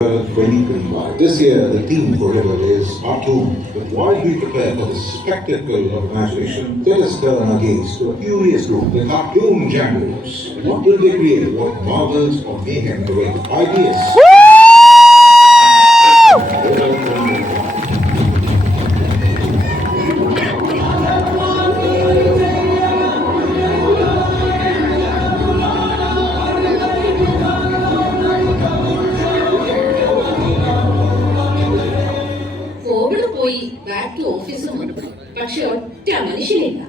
2025. This year, the theme for River is Khartoum. But while we prepare for the spectacle of imagination, let us turn our gaze to a curious group, the Khartoum Jambos. What will they create? What marvels or mayhem await? Ideas. Back to ഓഫീസും പക്ഷെ ഒറ്റ മനുഷ്യനില്ല.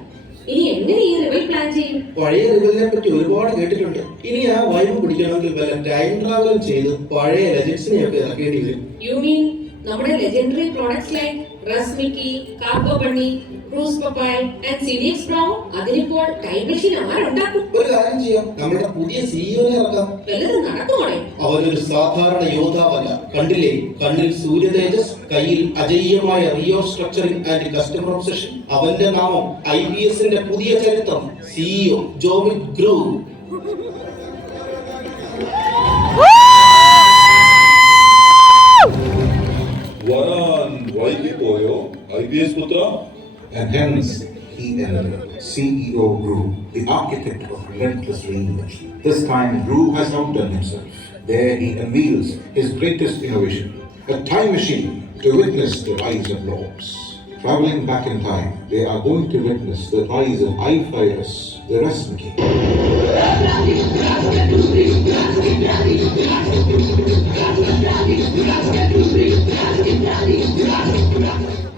ഇനി എങ്ങനെ ഈ revel plan ചെയ്യും? പഴയ റിവലിനെ പറ്റി ഒരുപാട് കേട്ടിട്ടുണ്ട്. ഇനി ആ വൈബ് പിടിക്കണമെങ്കിൽ വല്ല ടൈം ട്രാവലും ചെയ്ത് പഴയ ലെജൻഡ്സിനെ ഒക്കെ ഇറക്കേണ്ടി വരും. യു മീൻ നമ്മുടെ legendary products like Russ Mickey, Cargo Bunny, Cruise Papaya and സിനിക്സ് ബ്രൗൺ, അതിനിപ്പോൾ ടൈം മെഷീൻ ആരുണ്ടാക്കും? ഒരു കാര്യം ചെയ്യാം, നമ്മുടെ പുതിയ സിഇഒനെ ഇറക്കാം. വല്ലതും നടക്കുമോണേ? അവനൊരു സാധാരണ യോദ്ധാവല്ല. കണ്ടില്ലേ, കണ്ണിൽ സൂര്യ തേജസ്, കയ്യിൽ അജയ്യമായ restructuring and customer obsession. അവന്റെ നാമം IBSന്റെ പുതിയ ചരിത്രം, CEO Jovit Groove. IBS Putra, and hence he entered CEO Group, the architect of relentless reinvention. This time Group has outdone himself. There he unveils his greatest innovation, a time machine to witness the rise of lords. Traveling back in time, they are going to witness the rise of iFlyers, the Rasmiki.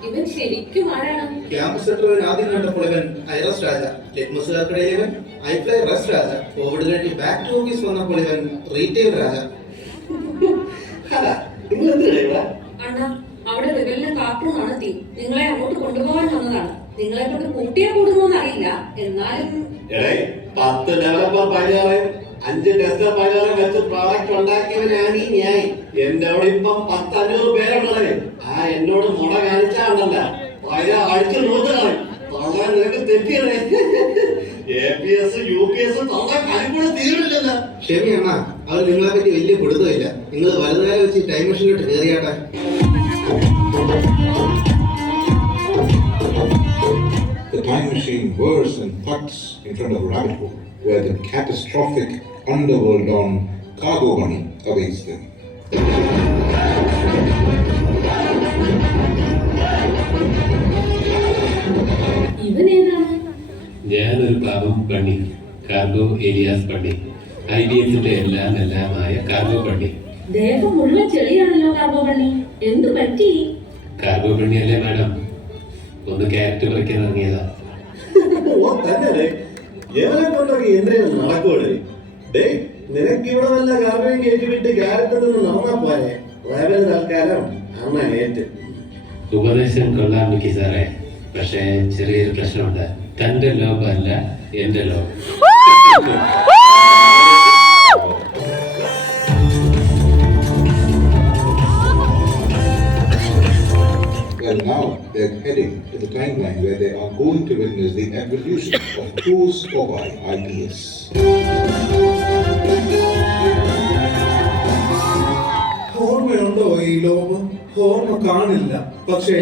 ഇവൻ ശരിക്കും ആരാണ്? Campus സെക്ടറിൽ ആദ്യം കണ്ടപ്പോൾ ഇവൻ Aires രാജ, ലിറ്റ്മസുകാർക്കിടയിൽ ഇവൻ ഐഫ്ലൈ റസ് രാജ, Covid കഴിഞ്ഞ് back to office വന്നപ്പോൾ ഇവൻ റീറ്റെയിൽ രാജ. അണ്ണാ, അവിടെ റിവലിനെ കാർട്ടൂൺ നടത്തി നിങ്ങളെ അങ്ങോട്ട് കൊണ്ടുപോകാൻ വന്നതാണ്. നിങ്ങളെ കൊണ്ട് കൂട്ടിയാ കൂടുന്നോന്ന് അറിയില്ല, എന്നാലും 10 ഡെവലപ്പർ പൈലറെ 5 ടെസ്റ്റർ പൈലറെ വെച്ച് പ്രോഡക്റ്റ് ഉണ്ടാക്കിയവനാണ് ഈ ഞാൻ. എന്റെ അവിടെ ഇപ്പം 10-500 പേരുള്ളത്. എന്നോട് മുട കാണിച്ചാണല്ല പൈല അടിച്ചു നോക്കുകയാണ്. തൊള്ളാൻ നിനക്ക് തെറ്റിയല്ലേ? APS UPS തൊള്ളാൻ കളിക്കൂടെ തീരില്ലല്ലോ. ശരി അണ്ണാ, അത് നിങ്ങളെ പറ്റി വലിയ കൊടുത്തില്ല. നിങ്ങൾ വലുതുകാലം വെച്ച് time മെഷീനിലോട്ട് കയറിയാട്ടെ. The time machine whirs and thuds in front of a rabbit hole, where the catastrophic underworld on Cargo Bunny awaits them. ഞാനൊരു പാവം പണി, കാർഗോ ഏലിയാസ് പണി, IBSന്റെ എല്ലാമായ കാർഗോ പണി. ദേഹം മുഴുവൻ ചെളിയാണല്ലോ കാർഗോ പണി, എന്തു പറ്റി? കാർഗോ പണിയല്ലേ മാഡം, ഒന്ന് ക്യാരറ്റ് പറിക്കാൻ ഇറങ്ങിയതാ. നടക്കൂടെ? നിനക്ക് ഇവിടെ വല്ല കാർബൺ കയറ്റിവിട്ട് ക്യാരറ്റ് നിന്ന് നടന്നാ പോരെ. തൽക്കാലം അമ്മ ഏറ്റ്. ഉപദേശം കൊള്ളാൻ മിക്കി സാറേ, പക്ഷേ ചെറിയൊരു പ്രശ്നമുണ്ട്. തന്റെ ലോകമല്ല എന്റെ ലോകം. Well, now they're heading to the timeline where they are going to witness the evolution of Cruise Popeye IBS. ഓർമ്മയുണ്ടോ ഈ ലോകം? ഓർമ്മ കാണില്ല, പക്ഷേ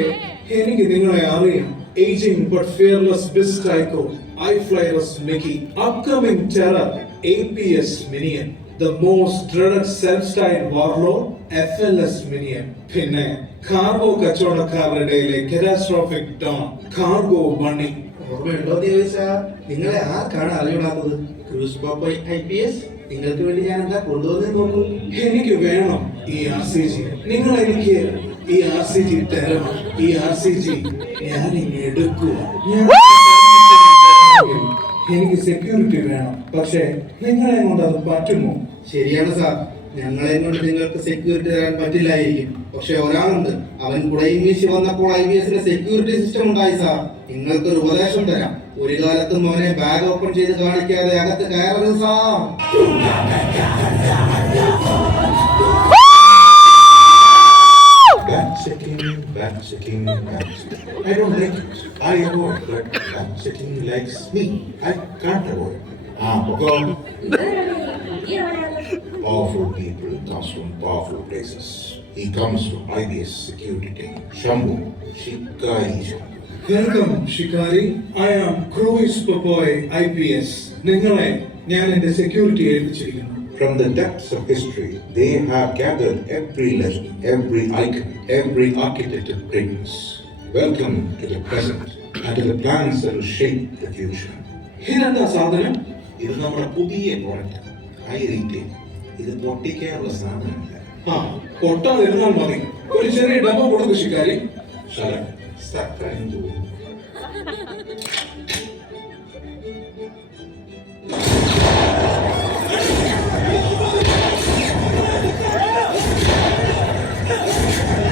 എനിക്ക് നിങ്ങളെ അറിയാം. Aging but fearless Biz Tycho, iFlyers Mickey, upcoming terror, APS Minion, the most dreaded self-styled warlord, FLS Minion, പിന്നെ കാർഗോ കച്ചവടക്കാരുടെ കാറ്റാസ്ട്രോഫിക് ഡോൺ, കാർഗോ ബണ്ണി. ഓർമ്മയുണ്ടോ എന്ന് ചോദിച്ചാ നിങ്ങളെ ആർക്കാണ് അറിയാത്തത്? ക്രൂസ് പോപ്പയ് IPS നിങ്ങൾക്ക് വേണ്ടി ഞാൻ എന്താ കൊണ്ടുവന്നേ നോക്കൂ. എനിക്ക് വേണം ഈ RCG. നിങ്ങൾ എനിക്ക് ഈ RCG തരണം. ഈ RCG ഞാൻ എടുക്കുക. എനിക്ക് സെക്യൂരിറ്റി വേണം, പക്ഷേ നിങ്ങളെ കൊണ്ട് അത് പറ്റുമോ? ശരിയാണ് സാർ, ഞങ്ങളെ കൊണ്ട് നിങ്ങൾക്ക് സെക്യൂരിറ്റി തരാൻ പറ്റില്ലായിരിക്കും. പക്ഷെ ഒരാളുണ്ട്, അവൻ കുടയും വീശി വന്നപ്പോൾ IBSന്റെ സെക്യൂരിറ്റി സിസ്റ്റം ഉണ്ടായി സാർ. നിങ്ങൾക്കൊരു ഉപദേശം തരാം, ഒരു കാലത്തും അവനെ ബാഗ് ഓപ്പൺ ചെയ്ത് കാണിക്കാതെ അകത്ത് കയറരുത് sir. Back-checking. I don't like it. I avoid, but back-checking likes me. I can't avoid. Poko. Powerful people comes from powerful places. He comes from IBS security team. Shambhu, Shikari Shambhu. Welcome Shikari. I am Cruise Papoy IPS. നിങ്ങളെ ഞാൻ എന്റെ security ഏൽപ്പിച്ചിരിക്കുന്നു. From the depths of history, they have gathered every legend, every icon, every architect of greatness. Welcome to the present and to the plans that will shape the future. ഇതെന്താ സാധനം? ഇത് നമ്മുടെ പുതിയ product, high retail. ഇത് പൊട്ടിക്കാനുള്ള സാധനമില്ല. ആ, പൊട്ടാതിരുന്നാൽ മതി. ഒരു ചെറിയ ഡബ കൊടുക്ക് ഷിക്കാരി. Shalan, start trying to.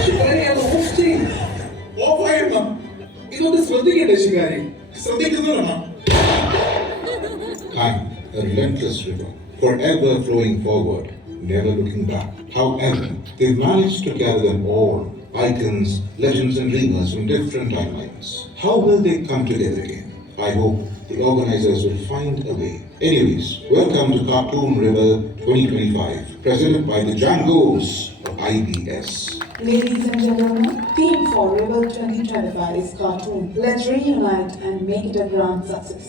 ഷിക്കാരി അത് ഓഫ് ചെയ്യും. ഓഫായിരുന്നു. ഇതൊന്ന് ശ്രദ്ധിക്കട്ടെ ഷിക്കാരി. ശ്രദ്ധിക്കുന്നതാണ്. Time, a relentless river, forever flowing forward, never looking back. However, they've managed to gather them all, icons, legends and dreamers from different timelines. How will they come together again? I hope the organizers will find a way. Anyways, welcome to Cartoon River 2025, presented by the Django's of IBS. Ladies and gentlemen, theme for Rebel 2025 is cartoon. Let's reunite and make it a grand success.